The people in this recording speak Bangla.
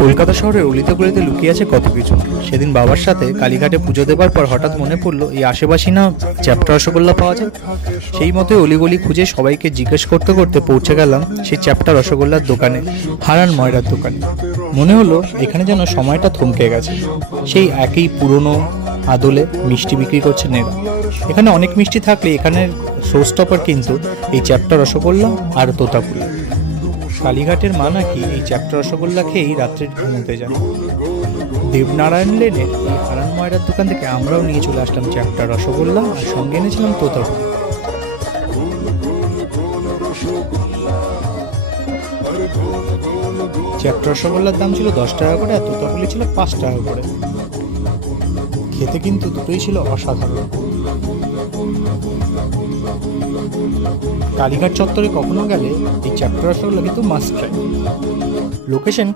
কলকাতা শহরের অলিতে গলিতে লুকিয়ে আছে কত কিছু। সেদিন বাবার সাথে কালীঘাটে পুজো দেবার পর হঠাৎ মনে পড়লো এই আশেপাশে না চ্যাপ্টা রসগোল্লা পাওয়া যায়। সেই মতোই অলিগলি খুঁজে সবাইকে জিজ্ঞেস করতে করতে পৌঁছে গেলাম সেই চ্যাপ্টা রসগোল্লার দোকানে, হারান ময়রার দোকানে। মনে হলো এখানে যেন সময়টা থমকে গেছে। সেই একই পুরনো আদলে মিষ্টি বিক্রি করছেন এরা। এখানে অনেক মিষ্টি থাকলে এখানের শো স্টপার কিন্তু এই চ্যাপ্টা রসগোল্লা আর তোতাপুরি। কালীঘাটের মা নাকি এই চ্যাপ্টা রসগোল্লা খেয়েই রাত্রে ঘুমোতে যান। দেবনারায়ণ লেনের এই হারান ময়রার দোকান থেকে আমরাও নিয়ে চলে আসলাম চ্যাপ্টা রসগোল্লা, আর সঙ্গে এনেছিলাম তোতাপুরি। চ্যাপ্টা রসগোল্লার দাম ছিল 10 টাকা করে, আর তোতাপুরি ছিল 5 টাকা করে। খেতে কিন্তু দুটোই ছিল অসাধারণ। কালীঘাট চত্বরে কখনো গেলে এই চ্যাপ্টা রসগোল্লা কিন্তু মাস্ট ট্রাই। লোকেশন